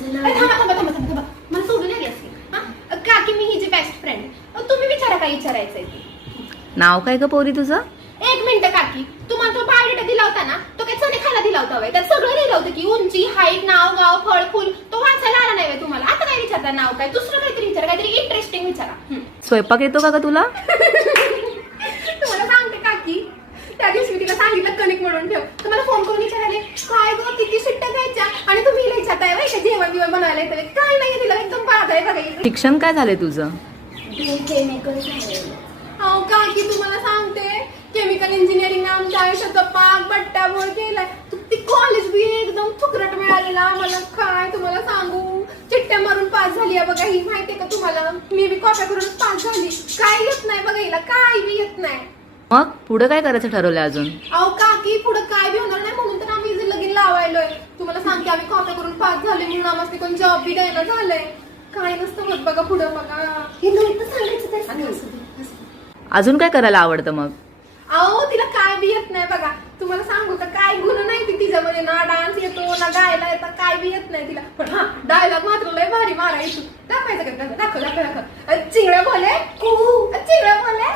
थांबा थांबा थांबा थांबा, मला सोडून आली असते काकी, मी हिची बेस्ट फ्रेंड. तुम्ही विचारा काय विचारायचंय ते. नाव काय ग पोरी तुझं? एक मिनिट काकी, तुम्हाला तो बायोडेटा दिला होता ना, तो काय चणे खायला दिला होता व्हय? त्यात सगळं लिहिलं होतं की उंची, हाईट, नाव, गाव, फळ, फुल. तो वाचायला आला नाही व्हय तुम्हाला? आता काय विचारता? नाव काय? दुसरं काहीतरी विचारा, काहीतरी इंटरेस्टिंग विचारा. स्वयंपाक येतो का ग तुला? तुम्हाला सांगते काकी, त्या दिवशी मी तिला सांगितलं कणिक म्हणून ठेव. तुम्हाला फोन करून विचारायले काय गं किती शिट्ट्या द्यायच्या आणि तुम्ही लिहायच्यात आहे का जेवण बिवण बनायला येतं? काय नाही, तिला एकदम बाद आहे बघा. शिक्षण काय झालंय तुझं? अहो काकी, तुम्हाला सांगते केमिकल इंजिनिअरिंग आमच्या आयुष्याचा पाक बट्ट्याबोळ केलाय. ती कॉलेज बी एकदम फुकट मिळालेला आम्हाला. काय तुम्हाला सांगू, चिट्ट्या मारून पास झाली आहे बघा ही. माहितीये का तुम्हाला? मी बी कॉप्या करूनच पास झाली. काय येत नाही बघा हिला, काय बी येत नाही. मग पुढे काय करायचं ठरवलंय अजून? अहो काकी, पुढे काय बी होणार नाही म्हणून तर आम्ही लगीन लावायलोय. तुम्हाला सांगते आम्ही कॉप्या करून पास झाले म्हणून आम्हाला कोण जॉब बी द्यायला झालंय. काय नसतं होत बघा पुढं बघा. हे नव्हतं सांगायचं. अजून काय करायला आवडतं मग? अहो तिला काय बी येत नाही बघा. तुम्हाला सांगू का, काय गुण नाही ती तिच्यामध्ये. ना डान्स येतो ना गायला येतं, काय बी येत नाही तिला. पण हा, डायलॉग मात्र लय भारी मारायची. दाखवायचं का? दाखव दाखव दाखव. चिंगड्या बोले चिंगड्या बोले